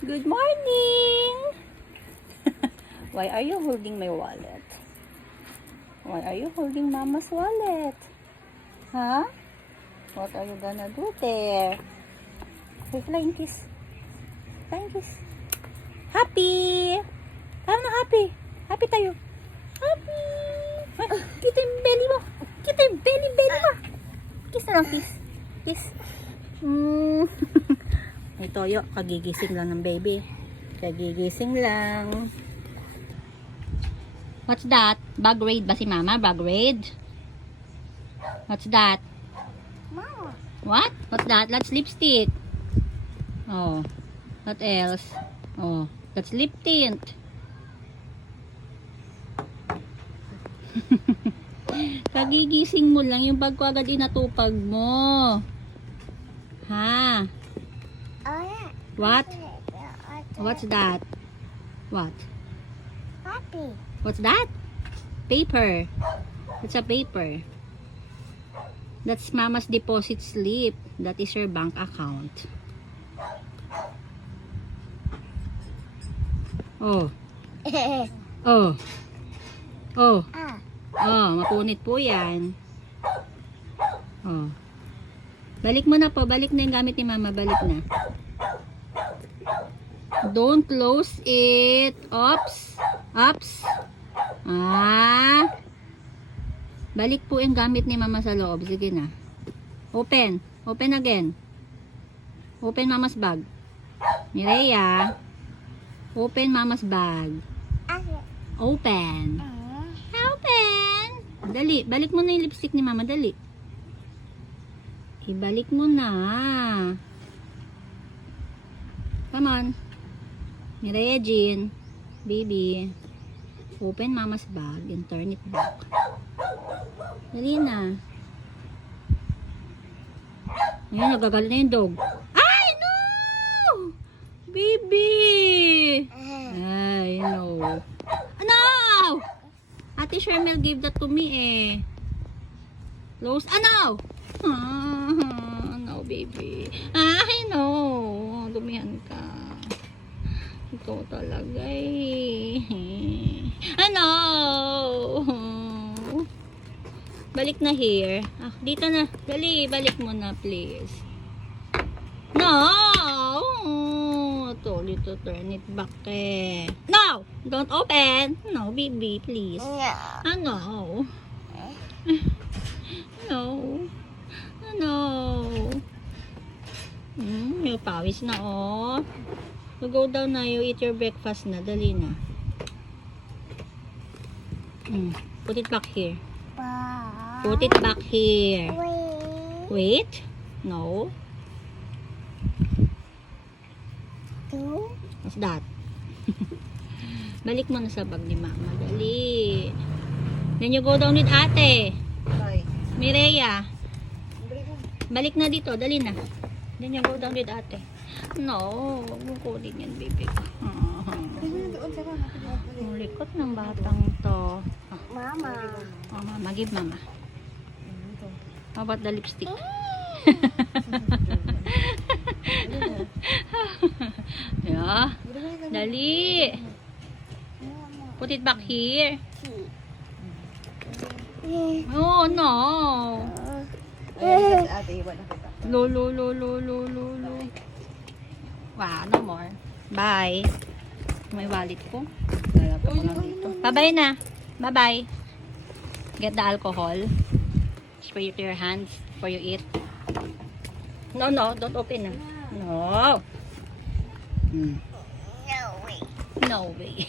Good morning! Why are you holding my wallet? Why are you holding Mama's wallet? Huh? What are you gonna do there? Hey, flying kiss. Flying kiss. Happy! Tayo na happy. Happy tayo. Happy! Ay, kita yung belly mo. Kita yung belly mo. Kiss na lang, kiss. Kiss. May Toyo, kagigising lang ng baby. Kagigising lang. What's that? Bag raid ba si Mama? Bag raid? What's that? Mama. What? What's that? That's lipstick. Oh. What else? Oh. That's lip tint. Kagigising mo lang. Yung bag ko agad inatupag mo. Ha? Oh, yeah. What? What's that? What? Happy. What's that? Paper. It's a paper. That's Mama's deposit slip. That is your bank account. Oh. Oh. Oh. Oh, mapunit po yan. Oh. Balik mo na po. Balik na yung gamit ni Mama. Balik na. Don't close it. Oops. Oops. Ah. Balik po yung gamit ni Mama sa loob. Sige na. Open. Open again. Open Mama's bag. Mireya. Open Mama's bag. Open. Open. Dali. Balik mo na yung lipstick ni Mama. Dali. Ibalik mo na. Come on. Mireya Jean. Baby. Open Mama's bag and turn it back. Dali na. Ngayon, nagagalit na yung dog. Ay, no! Baby! Ay, no. No! Ate Shermel gave that to me eh. Close. No! No, baby. Ay, no. Dumihan ka. Ikaw talaga eh. Ano? Balik na here. Ah, dito na. Dali, balik mo na, please. No! I told you to turn it back eh. No! Don't open! No, baby, please. No. No. No. May pawis na, oh. So, go down na. You eat your breakfast na. Dali na. Put it back here. Put it back here. Wait. No. What's that? Balik mo na sa bag ni Mama. Dali. Then you go down with ate. Mireya. Balik na dito. Dali na. Then you go down with ate. No. Huwag mo kunin yan, baby. Ang likot ng batang to. Mama. Oh, Mama. Give Mama. How about the lipstick? Yeah. Dali. Put it back here. Oh, no. Lo. Wow, no more. Bye. May wallet ko. Lalapit ko lang dito. Bye-bye na. Bye-bye. Get the alcohol. Spray it to your hands before you eat. No, don't open na. No. No way. No way.